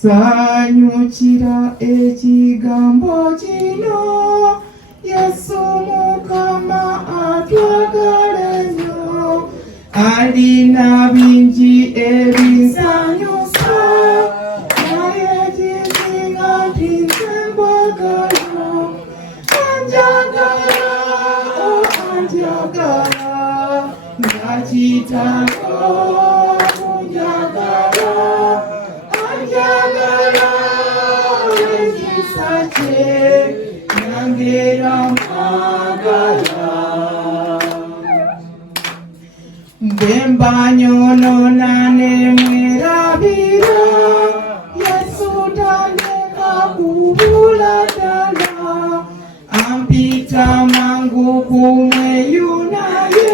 Sanyukira ekigambo kino Yesu Mukama atwagala nnyo alina bingi ebinsanyusa naye ekisinga nti nze mbwagala anjagala anjagala nga kitalo kunjagala anjagala ekisa kye nangera mwagala bwe mba nyonoona ne mwerabira Yesu tandeka kubula ddala ampita mangu kumweyunaye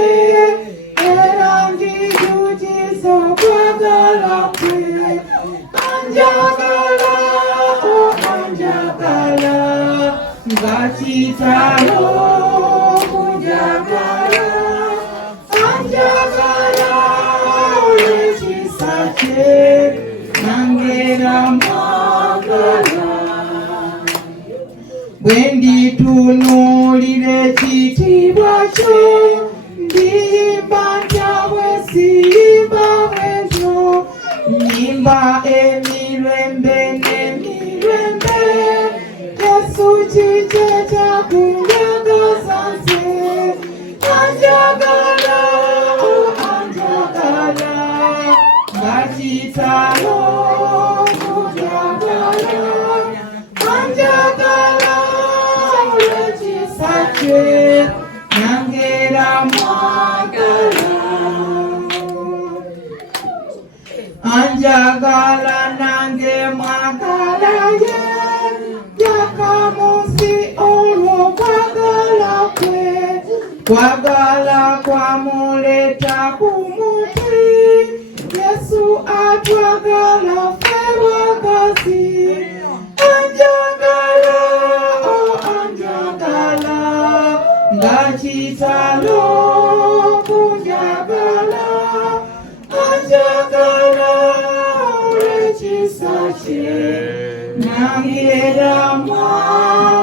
era njijukiza okwagala kwe anjagala anjagala nga kitalo kunjagala anjagala ekisa kye nangera mwagala bwe nditunuulira ekitiibwa kye ndiyimba ntya bwe siyimba bwentyo nyimba emirembe n'emirembe Yesu kikye kyakunjagaza nze anjagala anjagala nga kitalo kunjagala anjagala olw'ekisa kye nangera mwagala anjagala nange mwagala ye yaka munsi olw'okwagala kwe kwagala kwamuleeta ku muti Yesu atwagala ffe bwagazi anjagala anjagala nga kitalo kunjagala anjagala olw'ekisa kye nangera mwagala